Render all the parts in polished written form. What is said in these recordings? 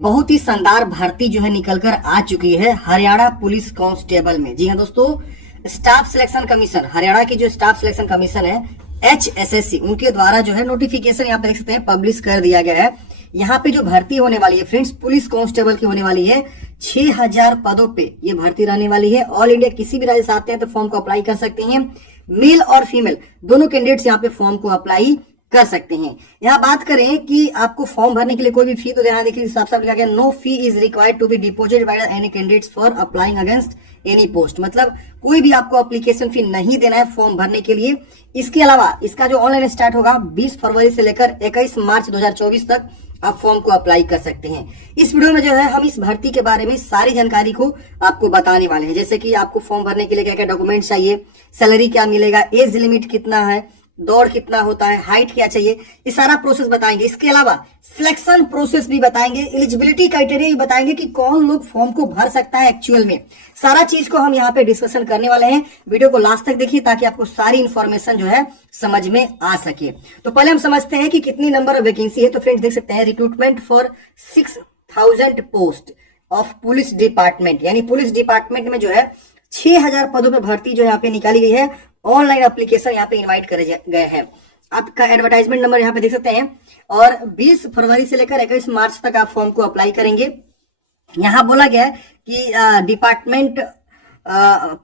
बहुत ही शानदार भर्ती जो है निकलकर आ चुकी है हरियाणा पुलिस कांस्टेबल में। जी हाँ दोस्तों, स्टाफ सिलेक्शन कमीशन, हरियाणा की जो स्टाफ सिलेक्शन कमीशन है HSSC, उनके द्वारा जो है नोटिफिकेशन यहाँ पे देख सकते हैं पब्लिश कर दिया गया है। यहाँ पे जो भर्ती होने वाली है फ्रेंड्स, पुलिस कांस्टेबल की होने वाली है। 6000 पदों पे ये भर्ती रहने वाली है। ऑल इंडिया किसी भी राज्य से आते हैं तो फॉर्म को अप्लाई कर सकते हैं। मेल और फीमेल दोनों कैंडिडेट्स यहाँ पे फॉर्म को अप्लाई कर सकते हैं। यहाँ बात करें कि आपको फॉर्म भरने के लिए कोई भी फी, तो यहाँ देखिए साफ साफ लिखा गया, no fee is required to be deposited by any candidates for applying against any post. मतलब कोई भी आपको एप्लीकेशन फी नहीं देना है फॉर्म भरने के लिए। इसके अलावा इसका जो ऑनलाइन स्टार्ट होगा 20 फरवरी से लेकर 21 मार्च 2024 तक आप फॉर्म को अप्लाई कर सकते हैं। इस वीडियो में जो है हम इस भर्ती के बारे में सारी जानकारी को आपको बताने वाले हैं, जैसे कि आपको फॉर्म भरने के लिए क्या क्या डॉक्यूमेंट चाहिए, सैलरी क्या मिलेगा, एज लिमिट कितना है, दौड़ कितना होता है, हाइट क्या चाहिए, ये सारा प्रोसेस बताएंगे। इसके अलावा सिलेक्शन प्रोसेस भी बताएंगे, एलिजिबिलिटी क्राइटेरिया भी बताएंगे कि कौन लोग फॉर्म को भर सकता है एक्चुअल में। सारा चीज को हम यहाँ पे डिस्कशन करने वाले हैं। वीडियो को लास्ट तक देखिए ताकि आपको सारी इंफॉर्मेशन जो है समझ में आ सके। तो पहले हम समझते हैं कि कितनी नंबर ऑफ वैकेंसी है। तो फ्रेंड्स देख सकते हैं, recruitment for 6000 post of police department, यानी पुलिस डिपार्टमेंट में जो है 6000 पदों पर भर्ती जो यहाँ पे निकाली गई है। ऑनलाइन एप्लीकेशन यहाँ पे इनवाइट करे गए हैं। आपका एडवर्टाइजमेंट नंबर यहाँ पे देख सकते हैं। और 20 फरवरी से लेकर 21 मार्च तक आप फॉर्म को अप्लाई करेंगे। यहाँ बोला गया है कि डिपार्टमेंट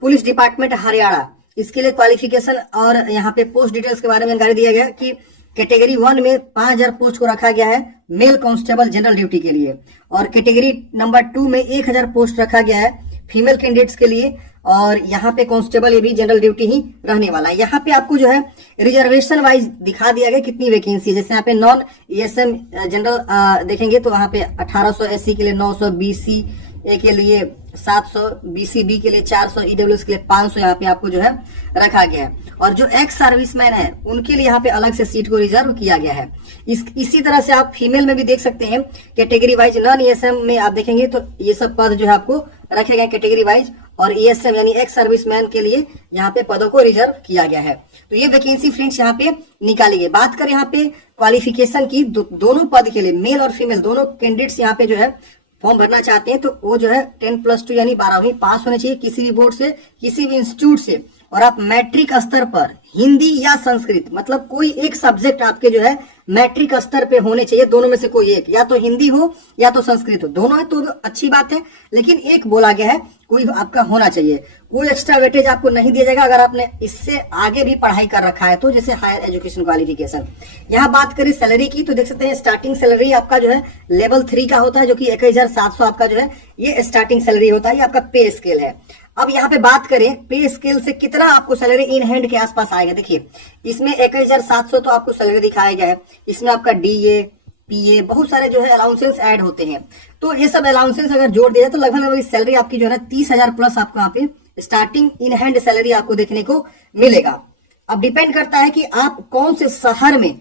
पुलिस डिपार्टमेंट हरियाणा, इसके लिए क्वालिफिकेशन और यहाँ पे पोस्ट डिटेल्स के बारे में जानकारी दिया गया कि कैटेगरी 1 में 5000 पोस्ट को रखा गया है मेल कांस्टेबल जनरल ड्यूटी के लिए, और कैटेगरी नंबर 2 में 1000 पोस्ट रखा गया है फीमेल कैंडिडेट्स के लिए। और यहाँ पे कांस्टेबल ये भी जनरल ड्यूटी ही रहने वाला है। यहाँ पे आपको जो है रिजर्वेशन वाइज दिखा दिया गया कितनी वैकेंसी है। जैसे यहाँ पे नॉन ESM जनरल देखेंगे तो यहाँ पे 1800 SC के लिए 900, BC ए के लिए 700, BCB के लिए 400, EWS के लिए 500 यहाँ पे आपको जो है रखा गया है। और जो एक्स सर्विसमैन है उनके लिए यहाँ पे अलग से सीट को रिजर्व किया गया है। इसी तरह से आप फीमेल में भी देख सकते हैं कैटेगरी वाइज। नॉन ESM में आप देखेंगे तो ये सब पद जो है आपको रखे गए कैटेगरी वाइज, और ESM यानी एक्स सर्विसमैन के लिए यहाँ पे पदों को रिजर्व किया गया है। तो ये वैकेंसी फ्रेंड्स यहाँ पे निकाली गई। बात करें यहाँ पे क्वालिफिकेशन की, दोनों पद के लिए मेल और फीमेल दोनों कैंडिडेट्स यहाँ पे जो है फॉर्म भरना चाहते हैं तो वो जो है 10+2 यानी 12वीं पास होने चाहिए किसी भी बोर्ड से, किसी भी इंस्टीट्यूट से। और आप मैट्रिक स्तर पर हिंदी या संस्कृत, मतलब कोई एक सब्जेक्ट आपके जो है मैट्रिक स्तर पे होने चाहिए। दोनों में से कोई एक, या तो हिंदी हो या तो संस्कृत हो, दोनों है तो अच्छी बात है, लेकिन एक बोला गया है कोई आपका होना चाहिए। कोई एक्स्ट्रा वेटेज आपको नहीं दिया जाएगा अगर आपने इससे आगे भी पढ़ाई कर रखा है तो, जैसे हायर एजुकेशन क्वालिफिकेशन। यहाँ बात करें सैलरी की तो देख सकते हैं स्टार्टिंग सैलरी आपका जो है लेवल 3 का होता है, जो कि 21700 आपका जो है ये स्टार्टिंग सैलरी होता है। ये आपका पे स्केल है। अब यहाँ पे बात करें पे स्केल से कितना आपको सैलरी इन हैंड के आसपास आएगा। देखिए इसमें 21700 तो आपको सैलरी दिखाया गया है। इसमें आपका DA PA बहुत सारे जो है अलाउंसेस ऐड होते हैं। तो ये सब अलाउंसेस अगर जोड़ दिया तो लगभग सैलरी आपकी जो है 30,000 प्लस आपको यहाँ पे स्टार्टिंग इन हैंड सैलरी आपको देखने को मिलेगा। अब डिपेंड करता है कि आप कौन से शहर में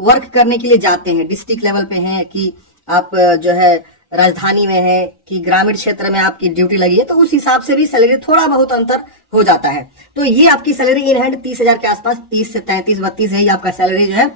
वर्क करने के लिए जाते हैं, डिस्ट्रिक्ट लेवल पे हैं कि आप जो है राजधानी में है कि ग्रामीण क्षेत्र में आपकी ड्यूटी लगी है, तो उस हिसाब से भी सैलरी थोड़ा बहुत अंतर हो जाता है। तो ये आपकी सैलरी इन हैंड 30,000 के आसपास, 30 से 33 32 है आपका सैलरी जो है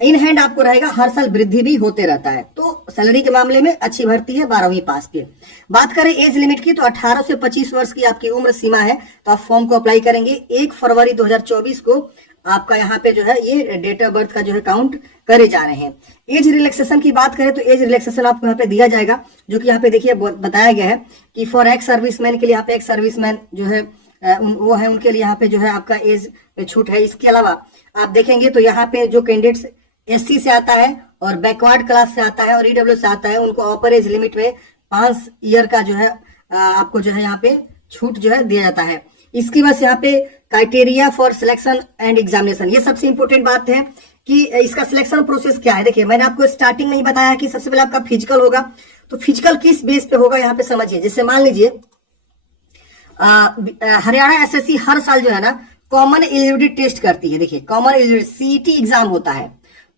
इन हैंड आपको रहेगा। हर साल वृद्धि भी होते रहता है। तो सैलरी के मामले में अच्छी भर्ती है 12वीं पास पे। बात करें एज लिमिट की तो 18 से 25 वर्ष की आपकी उम्र सीमा है। तो आप फॉर्म को अप्लाई करेंगे 1 फरवरी 2024 को। आपका यहाँ पे जो है ये डेट ऑफ बर्थ का जो है काउंट करे जा रहे हैं। एज रिलैक्सेशन की बात करें तो एज रिलैक्सेशन आपको यहाँ पे दिया जाएगा, जो कि यहाँ पे देखिए बताया गया है कि फॉर एक्स सर्विसमैन के लिए यहाँ पे एक्स सर्विसमैन जो है वो है उनके लिए यहाँ पे जो है आपका एज पे छूट है। इसके अलावा आप देखेंगे तो यहाँ पे जो कैंडिडेट्स SC से आता है और बैकवर्ड क्लास से आता है और EWS से आता है, उनको अपर एज लिमिट में 5 ईयर का जो है आपको जो है यहाँ पे छूट जो है दिया जाता है। इसकी बस यहाँ पे criteria for selection and examination, ये सबसे इंपॉर्टेंट बात है कि इसका सिलेक्शन प्रोसेस क्या है। देखिए मैंने आपको स्टार्टिंग में ही बताया कि सबसे पहले आपका फिजिकल होगा। तो फिजिकल किस बेस पे होगा यहाँ पे समझिए। जैसे मान लीजिए हरियाणा SSC हर साल जो है ना कॉमन एलिजिबिलिटी टेस्ट करती है। देखिए कॉमन एलिजिबिलिटी CET एग्जाम होता है।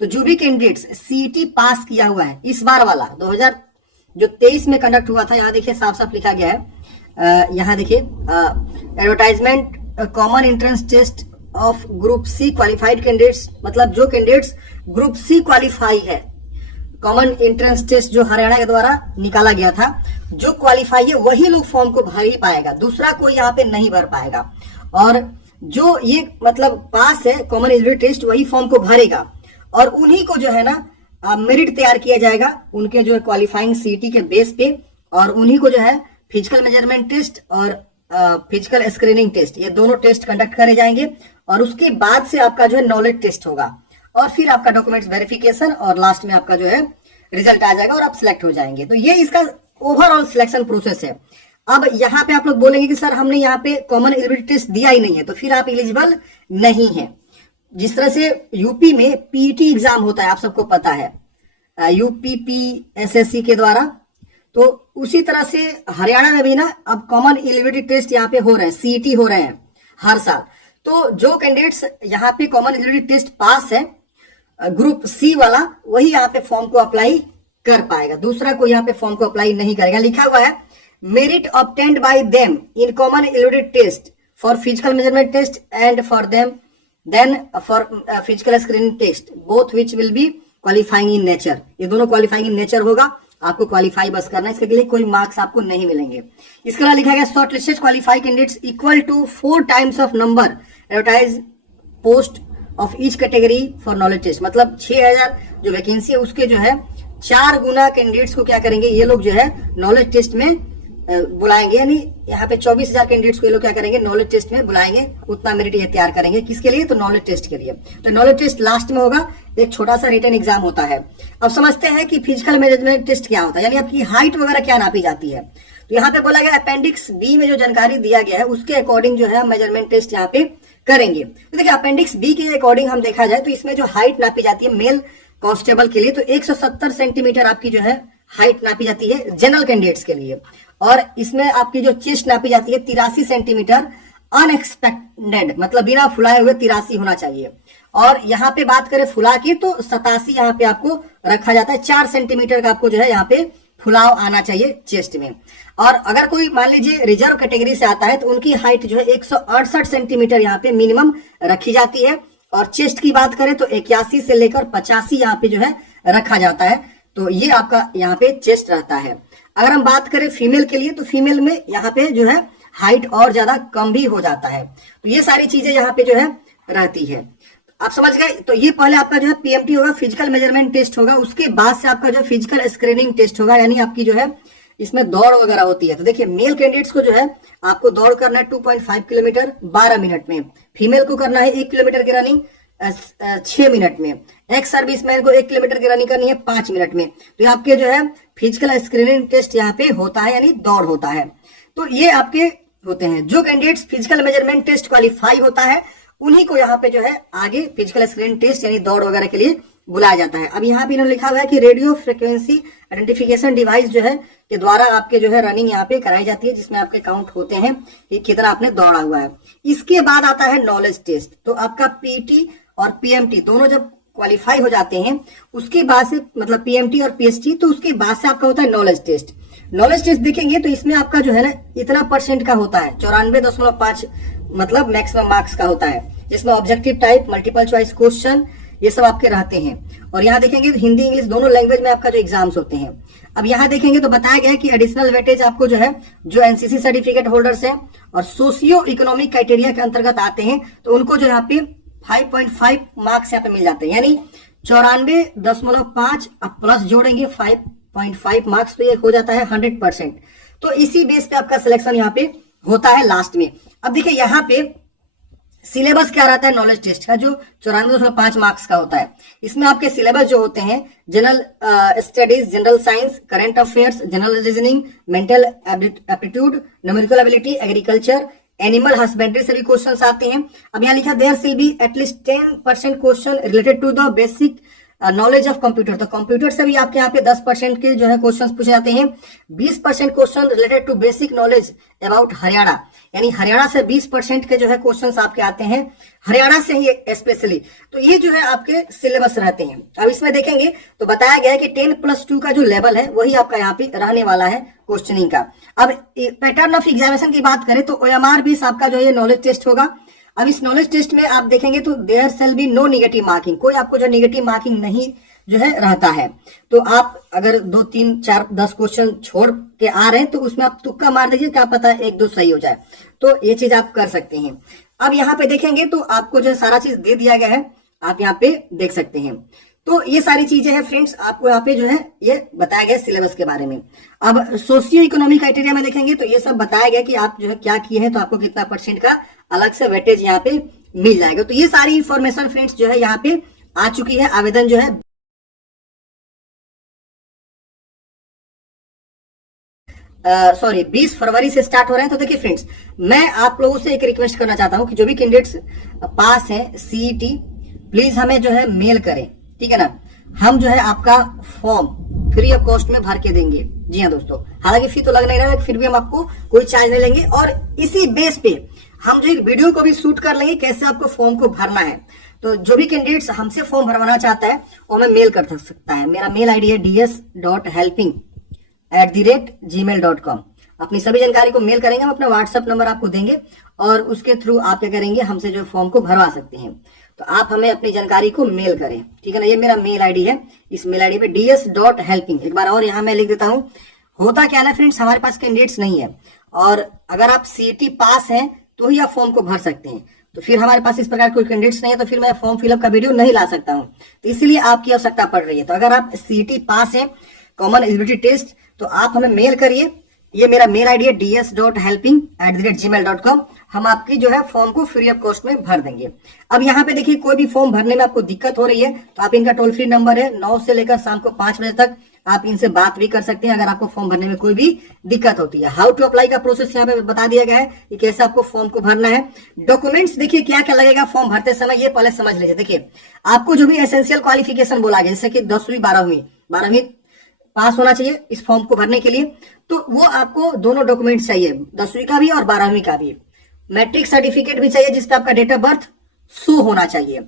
तो जो भी कैंडिडेट्स CET पास किया हुआ है, इस बार वाला 2023 में कंडक्ट हुआ था, यहाँ देखिए साफ साफ लिखा गया है। यहाँ देखिए advertisement common entrance test of group C qualified candidates, मतलब जो कैंडिडेट्स ग्रुप C क्वालिफाई है कॉमन एंट्रेंस टेस्ट जो हरियाणा के द्वारा निकाला गया था, जो क्वालिफाई है वही लोग फॉर्म को भर ही पाएगा, दूसरा कोई यहाँ पे नहीं भर पाएगा। और जो ये मतलब पास है कॉमन एलिजिबिलिटी टेस्ट वही फॉर्म को भरेगा और उन्हीं को जो है ना मेरिट तैयार किया जाएगा उनके जो है क्वालिफाइंग सीटी के बेस पे, और उन्हीं को जो है फिजिकल मेजरमेंट टेस्ट और फिजिकल स्क्रीनिंग टेस्ट, ये दोनों टेस्ट कंडक्ट करे जाएंगे। और उसके बाद से आपका जो है नॉलेज टेस्ट होगा और फिर आपका डॉक्यूमेंट्स वेरिफिकेशन और लास्ट में आपका जो है रिजल्ट आ जाएगा और आप सिलेक्ट हो जाएंगे। तो ये इसका ओवरऑल सिलेक्शन प्रोसेस है। अब यहाँ पे आप लोग बोलेंगे कि सर हमने यहाँ पे कॉमन एलिजिबिलिटी टेस्ट दिया ही नहीं है, तो फिर आप एलिजिबल नहीं है। जिस तरह से यूपी में पीटी एग्जाम होता है, आप सबको पता है, यूपीपीएसएससी के द्वारा, तो उसी तरह से हरियाणा में भी ना अब कॉमन एलिजिबिलिटी टेस्ट यहाँ पे हो रहे हैं, सीईटी हो रहे हैं हर साल। तो जो कैंडिडेट्स यहाँ पे कॉमन एलिजिबिलिटी टेस्ट पास है ग्रुप सी वाला, वही यहाँ पे फॉर्म को अप्लाई कर पाएगा, दूसरा कोई यहाँ पे फॉर्म को अप्लाई नहीं करेगा। लिखा हुआ है merit obtained by them in common eligibility test for physical measurement test and for them then for physical screening test both which will be qualifying in nature. ये दोनों क्वालिफाइंग इन नेचर होगा, आपको qualify बस करना है, इसके लिए कोई मार्क्स आपको नहीं मिलेंगे। इसके अलावा लिखा गया short listed qualify candidates equal to 4 times of number advertise post of each category for knowledge test, मतलब 6000 जो वैकेंसी है उसके जो है 4 गुना कैंडिडेट्स को क्या करेंगे ये लोग जो है नॉलेज टेस्ट में बुलाएंगे। यानी यहाँ पे 24,000 कैंडिडेट्स को ये लोग क्या करेंगे नॉलेज टेस्ट में बुलाएंगे, उतना मेरिट ये तैयार करेंगे। किसके लिए? तो नॉलेज टेस्ट के लिए। तो नॉलेज टेस्ट लास्ट में होगा, एक छोटा सा रिटन एग्जाम होता है। अब समझते हैं कि फिजिकल मेजरमेंट टेस्ट क्या होता है, यानी आपकी हाइट वगैरह क्या नापी जाती है। तो यहाँ पे बोला गया अपेंडिक्स बी में जो जानकारी दिया गया है उसके अकॉर्डिंग जो है मेजरमेंट टेस्ट यहाँ पे करेंगे। तो देखिए अपेंडिक्स बी के अकॉर्डिंग हम देखा जाए तो इसमें जो हाइट नापी जाती है मेल कांस्टेबल के लिए, तो 170 सेंटीमीटर आपकी जो है हाइट नापी जाती है जनरल कैंडिडेट्स के लिए। और इसमें आपकी जो चेस्ट नापी जाती है 83 सेंटीमीटर अनएक्सपेक्टेड, मतलब बिना फुलाए हुए 83 होना चाहिए। और यहाँ पे बात करें फुला की तो 87 यहाँ पे आपको रखा जाता है, 4 सेंटीमीटर का आपको जो है यहाँ पे फुलाव आना चाहिए चेस्ट में। और अगर कोई मान लीजिए रिजर्व कैटेगरी से आता है तो उनकी हाइट जो है 168 सेंटीमीटर यहाँ पे मिनिमम रखी जाती है। और चेस्ट की बात करें तो 81 से लेकर 85 यहाँ पे जो है रखा जाता है। तो ये आपका यहाँ पे चेस्ट रहता है। अगर हम बात करें फीमेल के लिए तो फीमेल में यहाँ पे जो है हाइट और ज्यादा कम भी हो जाता है। तो ये सारी चीजें यहाँ पे जो है रहती है, आप समझ गए। तो ये पहले आपका जो है पीएमटी होगा, फिजिकल मेजरमेंट टेस्ट होगा, उसके बाद से आपका जो फिजिकल स्क्रीनिंग टेस्ट होगा, यानी आपकी जो है इसमें दौड़ वगैरह होती है। तो देखिए मेल कैंडिडेट्स को जो है आपको दौड़ करना है 2.5 किलोमीटर 12 मिनट में, फीमेल को करना है 1 किलोमीटर की रनिंग 6 मिनट में, एक्स सर्विसमैन को 1 किलोमीटर की रनिंग करनी है 5 मिनट में। तो आपके जो है फिजिकल स्क्रीनिंग टेस्ट यहाँ पे होता है, यानी दौड़ होता है। तो ये आपके होते हैं जो candidates physical measurement test qualify होता है उन्हीं को यहाँ पे जो है आगे फिजिकल स्क्रीनिंग टेस्ट यानी दौड़ वगैरह के लिए बुलाया जाता है। अब यहाँ पे इन्होंने लिखा हुआ है कि रेडियो फ्रिक्वेंसी आइडेंटिफिकेशन डिवाइस जो है के द्वारा आपके जो है रनिंग यहाँ पे कराई जाती है, जिसमें आपके काउंट होते हैं कि कितना आपने दौड़ा हुआ है। इसके बाद आता है नॉलेज टेस्ट। तो आपका पीटी और पीएमटी दोनों जब क्वालिफाई हो जाते हैं उसके बाद से, मतलब पीएमटी और पीएचटी, तो उसके बाद से आपका होता है नॉलेज टेस्ट। नॉलेज टेस्ट देखेंगे तो इसमें आपका जो है ना इतना परसेंट का होता है, 94.5 मतलब मैक्सिमम मार्क्स का होता है, जिसमें objective type, multiple choice question ये सब आपके रहते हैं। और यहाँ देखेंगे तो हिंदी इंग्लिश दोनों लैंग्वेज में आपका जो एग्जाम्स होते हैं। अब यहाँ देखेंगे तो बताया गया है कि एडिशनल वेटेज आपको जो है जो एनसीसी सर्टिफिकेट होल्डर्स हैं और सोशियो इकोनॉमिक क्राइटेरिया के अंतर्गत आते हैं तो उनको जो यहाँ पे 5.5 मार्क्स यहाँ पे मिल जाते हैं, यानी 94.5 अब प्लस जोड़ेंगे 5.5 मार्क्स, तो ये हो जाता है 100%। तो इसी बेस पे आपका सिलेक्शन यहाँ पे होता है लास्ट में। अब देखिए यहाँ पे सिलेबस क्या रहता है नॉलेज टेस्ट का, जो 94.5 मार्क्स का होता है। इसमें आपके सिलेबस जो होते हैं general studies, general science, current affairs, general reasoning, mental aptitude, numerical ability, agriculture, animal husbandry से भी क्वेश्चन आते हैं। अब यहाँ लिखा there will be at least 10% question related to the basic knowledge of computer. तो कंप्यूटर से भी आपके यहाँ पे 10% के जो है क्वेश्चंस पूछे जाते हैं। 20% question related to basic knowledge about Haryana, यानी हरियाणा से 20% के जो है क्वेश्चंस आपके आते हैं, हरियाणा से ही स्पेशली। तो ये जो है आपके सिलेबस रहते हैं। अब इसमें देखेंगे तो बताया गया है कि 10+2 का जो लेवल है वही आपका यहाँ पे रहने वाला है क्वेश्चनिंग का। अब पैटर्न ऑफ एग्जामिनेशन की बात करें तो OMR बेस आपका जो है ये नॉलेज टेस्ट होगा। अब इस नॉलेज टेस्ट में आप देखेंगे तो there shall be no negative marking, कोई आपको जो नेगेटिव मार्किंग नहीं जो है रहता है। तो आप अगर 2, 3, 4, 10 क्वेश्चन छोड़ के आ रहे हैं तो उसमें आप तुक्का मार दीजिए, क्या पता 1-2 सही हो जाए। तो ये चीज आप कर सकते हैं। अब यहाँ पे देखेंगे तो आपको जो सारा चीज दे दिया गया है, आप यहाँ पे देख सकते हैं। तो ये सारी चीजें हैं फ्रेंड्स, आपको यहाँ पे जो है ये बताया गया सिलेबस के बारे में। अब सोशियो इकोनॉमिक क्राइटेरिया में देखेंगे तो ये सब बताया गया कि आप जो है क्या किए हैं, तो आपको कितना % का अलग से वेटेज यहाँ पे मिल जाएगा। तो ये सारी इंफॉर्मेशन फ्रेंड्स जो है यहाँ पे आ चुकी है। आवेदन जो है 20 फरवरी से स्टार्ट हो रहे हैं। तो देखिए फ्रेंड्स, मैं आप लोगों से एक रिक्वेस्ट करना चाहता हूं कि जो भी कैंडिडेट्स पास हैं सीईटी, प्लीज हमें जो है मेल करें, ठीक है ना। हम जो है आपका फॉर्म फ्री ऑफ कॉस्ट में भर के देंगे। जी हाँ दोस्तों, हालांकि फी तो लग नहीं रहा है, फिर भी हम आपको कोई चार्ज नहीं लेंगे। और इसी बेस पे हम जो एक वीडियो को भी शूट कर लेंगे कैसे आपको फॉर्म को भरना है। तो जो भी कैंडिडेट्स हमसे फॉर्म भरवाना चाहता है वो हमें मेल कर सकता है। मेरा मेल आईडी है ds.helping@gmail.com। अपनी सभी जानकारी को मेल करेंगे, हम अपना व्हाट्सएप नंबर आपको देंगे और उसके थ्रू आप क्या करेंगे, हमसे जो फॉर्म को भरवा सकते हैं। तो आप हमें अपनी जानकारी को मेल करें, ठीक है ना। ये मेरा मेल आईडी है, इस मेल आईडी पे ds.helping, एक बार और यहाँ मैं लिख देता हूँ। होता क्या ना फ्रेंड्स, हमारे पास कैंडिडेट्स नहीं है और अगर आप सीईटी पास हैं तो ही आप फॉर्म को भर सकते हैं। तो फिर हमारे पास इस प्रकार कोई कैंडिडेट्स नहीं है, तो फिर मैं फॉर्म फिलअप का वीडियो नहीं ला सकता हूँ। तो इसीलिए आपकी आवश्यकता पड़ रही है। तो अगर आप सीईटी पास हैं, कॉमन एलिजिबिलिटी टेस्ट, तो आप हमें मेल करिए। ये मेरा मेल आईडी है ds.helping@gmail.com। हम आपकी जो है फॉर्म को फ्री ऑफ कॉस्ट में भर देंगे। अब यहाँ पे देखिए, कोई भी फॉर्म भरने में आपको दिक्कत हो रही है तो आप इनका टोल फ्री नंबर है 9 से लेकर शाम को 5 बजे तक, आप इनसे बात भी कर सकते हैं अगर आपको फॉर्म भरने में कोई भी दिक्कत होती है। हाउ टू अप्लाई का प्रोसेस यहाँ पे बता दिया गया है कि कैसे आपको फॉर्म को भरना है। डॉक्यूमेंट्स देखिए क्या क्या लगेगा फॉर्म भरते समय, ये पहले समझ लीजिए। देखिए, आपको जो भी एसेंशियल क्वालिफिकेशन बोला गया, जैसे कि 10वीं 12वीं पास होना चाहिए इस फॉर्म को भरने के लिए, तो वो आपको दोनों डॉक्यूमेंट्स चाहिए, 10वीं का भी और 12वीं का भी। मैट्रिक सर्टिफिकेट भी चाहिए जिसपे आपका डेट ऑफ बर्थ शो होना चाहिए।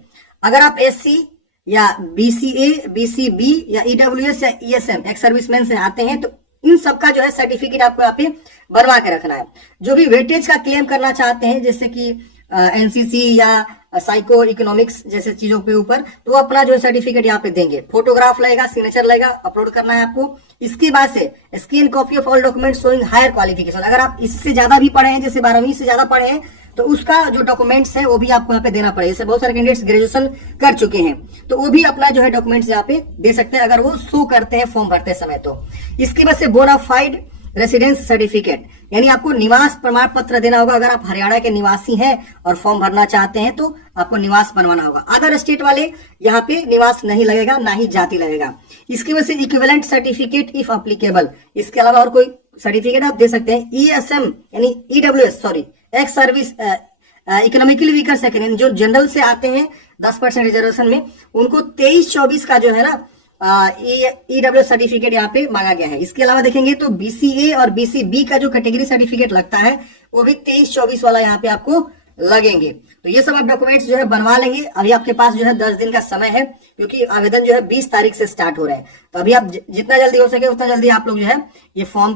अगर आप एससी या बीसीए, बीसीबी या ईडब्ल्यूएस या ईएसएम एक्स सर्विसमैन से आते हैं तो इन सबका जो है सर्टिफिकेट आपको यहाँ पे बनवा के रखना है। जो भी वेटेज का क्लेम करना चाहते हैं, जैसे कि एनसीसी या साइको इकोनॉमिक्स जैसे चीजों पे ऊपर, तो अपना जो सर्टिफिकेट यहाँ पे देंगे। फोटोग्राफ लगेगा, सिग्नेचर लगेगा, अपलोड करना है आपको। इसके बाद से scan copy of all document showing higher qualification. अगर आप इससे ज्यादा भी पढ़े हैं, जैसे 12वीं से ज्यादा पढ़े हैं, तो उसका जो डॉक्यूमेंट्स है वो भी आपको यहाँ पे देना पड़ेगा। जैसे बहुत सारे कैंडिडेट्स ग्रेजुएशन कर चुके हैं तो वो भी अपना जो है डॉक्यूमेंट्स यहाँ पे दे सकते हैं अगर वो शो करते हैं फॉर्म भरते समय। तो इसके बाद से बोनाफाइड रेसिडेंस सर्टिफिकेट, यानी आपको निवास प्रमाण पत्र देना होगा। अगर आप हरियाणा के निवासी हैं और फॉर्म भरना चाहते हैं तो आपको निवास बनवाना होगा। अदर स्टेट वाले यहाँ पे निवास नहीं लगेगा, ना ही जाति लगेगा। इसकी वजह से इक्विवेलेंट सर्टिफिकेट इफ अप्लीकेबल, इसके अलावा और कोई सर्टिफिकेट आप दे सकते हैं। ईएसएम यानी EWS ex service economically weaker second, जो जनरल से आते हैं 10% रिजर्वेशन में, उनको 23-24 का जो है ना ईडब्ल्यू सर्टिफिकेट यहाँ पे मांगा गया है। इसके अलावा देखेंगे तो बीसीए और बीसीबी का जो कैटेगरी सर्टिफिकेट लगता है वो भी 23-24 वाला यहाँ पे आपको लगेंगे। तो ये सब आप डॉक्यूमेंट्स जो है बनवा लेंगे। अभी आपके पास जो है 10 दिन का समय है, क्योंकि आवेदन जो है 20 तारीख से स्टार्ट हो रहे हैं। तो अभी आप जितना जल्दी हो सके उतना जल्दी आप लोग जो है ये फॉर्म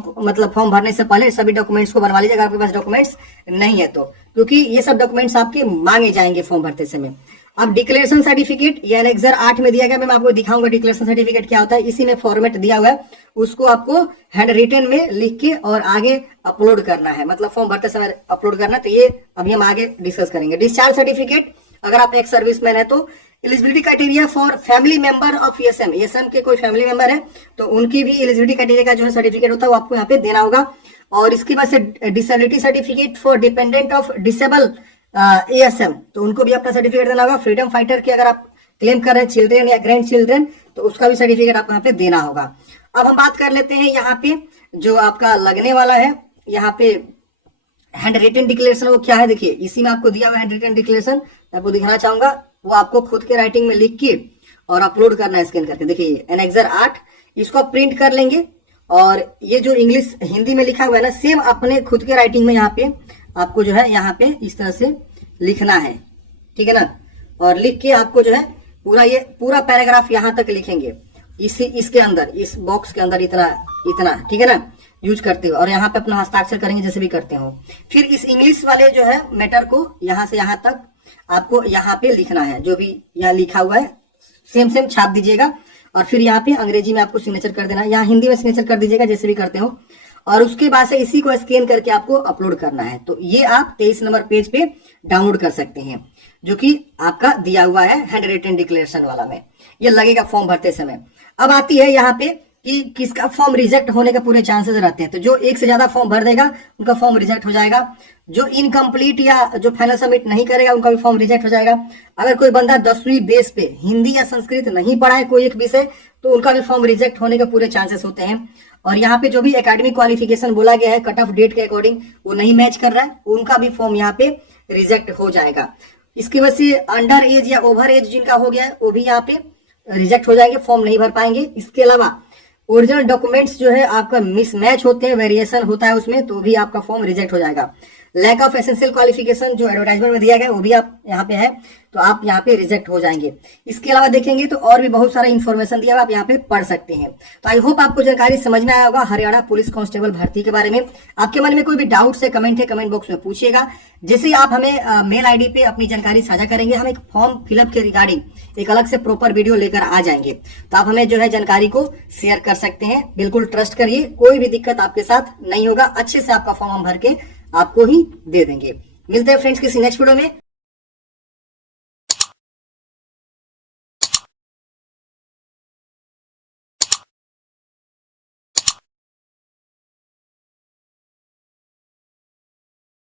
फॉर्म भरने से पहले सभी डॉक्यूमेंट्स को बनवा लीजिए अगर आपके पास डॉक्यूमेंट्स नहीं है तो, क्योंकि ये सब डॉक्यूमेंट्स आपके मांगे जाएंगे फॉर्म भरते समय। अब डिक्लेरेशन सर्टिफिकेट ये एनेक्सर 8 में दिया गया, मैं आपको दिखाऊंगा डिक्लेरेशन सर्टिफिकेट क्या होता है। इसी में फॉर्मेट दिया हुआ है, उसको आपको हैंड रिटन में लिख के और आगे अपलोड करना है, मतलब फॉर्म भरते समय अपलोड करना है। तो ये अभी हम आगे डिस्कस करेंगे। डिस्चार्ज सर्टिफिकेट, अगर आप एक्स सर्विसमैन है तो eligibility criteria for family member of ESM, ESM के कोई फैमिली मेंबर है तो उनकी भी एलिजिबिलिटी क्राइटेरिया का जो है सर्टिफिकेट होता है वो आपको यहाँ पे देना होगा। और इसके बाद से disability certificate for dependent of disable ASM, तो उनको भी अपना सर्टिफिकेट देना होगा। फ्रीडम फाइटर की अगर आप क्लेम कर रहे हैं चिल्ड्रेन या ग्रैंड चिल्ड्रेन तो उसका भी सर्टिफिकेट आपको यहाँ पे देना होगा। अब हम बात कर लेते हैं यहाँ पे जो आपका लगने वाला है, यहाँ पे हैंड रिटन डिक्लेरेशन वो क्या है। देखिए इसी में आपको दिया हुआ हैंड रिटन डिक्लेरेशन, आपको दिखाना चाहूंगा। वो आपको खुद के राइटिंग में लिख के और अपलोड करना है स्कैन करके। देखिए एनेक्सर 8, इसको आप प्रिंट कर लेंगे और ये जो इंग्लिश हिंदी में लिखा हुआ है ना, सेम अपने खुद के राइटिंग में यहाँ पे आपको जो है यहाँ पे इस तरह से लिखना है, ठीक है ना। और लिख के आपको जो है ये पूरा पैराग्राफ यहाँ तक लिखेंगे, इसके अंदर, इस बॉक्स के अंदर इतना इतना, ठीक है ना, यूज करते हुए। और यहाँ पे अपना हस्ताक्षर करेंगे जैसे भी करते हो। फिर इस इंग्लिश वाले जो है मैटर को यहाँ से यहाँ तक आपको यहाँ पे लिखना है, जो भी यहाँ लिखा हुआ है सेम छाप दीजिएगा। और फिर यहाँ पे अंग्रेजी में आपको सिग्नेचर कर देना, यहाँ हिंदी में सिग्नेचर कर दीजिएगा जैसे भी करते हो, और उसके बाद से इसी को स्कैन करके आपको अपलोड करना है। तो ये आप 23 नंबर पेज पे डाउनलोड कर सकते हैं, जो कि आपका दिया हुआ है हैंड रिटन डिक्लेरेशन वाला में, ये लगेगा फॉर्म भरते समय। अब आती है यहाँ पे कि किसका फॉर्म रिजेक्ट होने के पूरे चांसेस रहते हैं। तो जो एक से ज्यादा फॉर्म भर देगा उनका फॉर्म रिजेक्ट हो जाएगा, जो इनकम्प्लीट या जो फाइनल सबमिट नहीं करेगा उनका भी फॉर्म रिजेक्ट हो जाएगा। अगर कोई बंदा 10वीं बेस पे हिंदी या संस्कृत नहीं पढ़ा है कोई एक विषय, तो उनका भी फॉर्म रिजेक्ट होने के पूरे चांसेस होते हैं। और यहाँ पे जो भी एकेडमिक क्वालिफिकेशन बोला गया है कट ऑफ डेट के अकॉर्डिंग वो नहीं मैच कर रहा है, उनका भी फॉर्म यहाँ पे रिजेक्ट हो जाएगा। इसकी वजह से अंडर एज या ओवर एज जिनका हो गया है वो भी यहाँ पे रिजेक्ट हो जाएंगे, फॉर्म नहीं भर पाएंगे। इसके अलावा ओरिजिनल डॉक्यूमेंट्स जो है आपका मिसमैच होते हैं, वेरिएशन होता है उसमें, तो भी आपका फॉर्म रिजेक्ट हो जाएगा। लैक ऑफ एसेंशियल क्वालिफिकेशन जो एडवर्टाइजमेंट में दिया गया है वो भी आप यहाँ पे है, तो आप यहाँ पे रिजेक्ट हो जाएंगे। इसके अलावा देखेंगे तो और भी बहुत सारा इन्फॉर्मेशन दिया हुआ आप यहाँ पे पढ़ सकते हैं। तो आई होप आपको जानकारी समझ में आया होगा हरियाणा पुलिस कांस्टेबल भर्ती के बारे में। आपके मन में कोई भी डाउट है कमेंट बॉक्स में पूछिएगा। जैसे ही आप हमें मेल आईडी पे अपनी जानकारी साझा करेंगे, हम एक फॉर्म फिलअप के रिगार्डिंग एक अलग से प्रॉपर वीडियो लेकर आ जाएंगे, तो आप हमें जो है जानकारी को शेयर कर सकते हैं। बिल्कुल ट्रस्ट करिए, कोई भी दिक्कत आपके साथ नहीं होगा, अच्छे से आपका फॉर्म हम भर के आपको ही दे देंगे। मिलते हैं फ्रेंड्स किसी नेक्स्ट वीडियो में।